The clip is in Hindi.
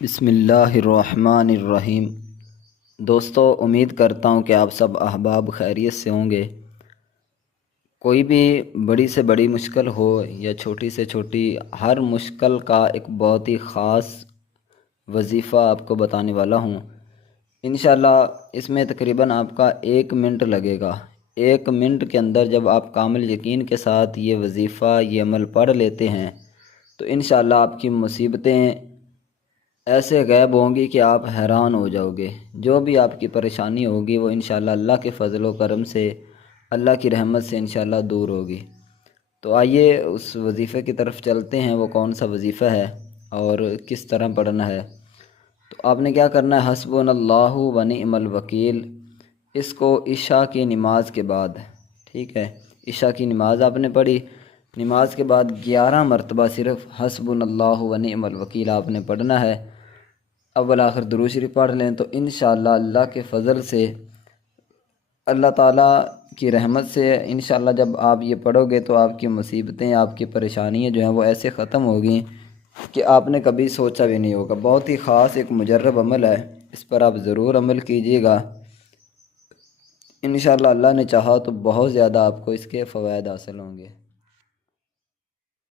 बिस्मिल्लाहिर्रहमानिर्रहीम। दोस्तों, उम्मीद करता हूँ कि आप सब अहबाब खैरियत से होंगे। कोई भी बड़ी से बड़ी मुश्किल हो या छोटी से छोटी, हर मुश्किल का एक बहुत ही ख़ास वजीफ़ा आपको बताने वाला हूँ। इंशाल्लाह इसमें तकरीबन आपका 1 मिनट लगेगा। 1 मिनट के अंदर जब आप कामिल यकीन के साथ ये वजीफ़ा, ये अमल पढ़ लेते हैं तो इंशाल्लाह आपकी मुसीबतें ऐसे गायब होंगी कि आप हैरान हो जाओगे। जो भी आपकी परेशानी होगी वो इंशाल्लाह अल्लाह के फ़ज़ल व करम से, अल्लाह की रहमत से इंशाल्लाह दूर होगी। तो आइए उस वजीफ़े की तरफ चलते हैं। वो कौन सा वजीफ़ा है और किस तरह पढ़ना है। तो आपने क्या करना है, हस्बुनल्लाहु व निअमल वकील, इसको इशा की नमाज के बाद, ठीक है, इशा की नमाज आपने पढ़ी, नमाज के बाद 11 मरतबा सिर्फ़ हस्बुनल्लाहु व निअमल वकील आपने पढ़ना है। अव्वल आखिर दुरूद शरीफ पढ़ लें तो इंशाअल्लाह अल्लाह के फ़ज़ल से, अल्लाह ताला की रहमत से इंशाअल्लाह जब आप ये पढ़ोगे तो आपकी मुसीबतें, आपकी परेशानियां जो हैं वो ऐसे ख़त्म होगी कि आपने कभी सोचा भी नहीं होगा। बहुत ही ख़ास एक मुजर्रब अमल है, इस पर आप ज़रूर अमल कीजिएगा। इंशाअल्लाह अल्लाह ने चाहा तो बहुत ज़्यादा आपको इसके फ़वाइद हासिल होंगे।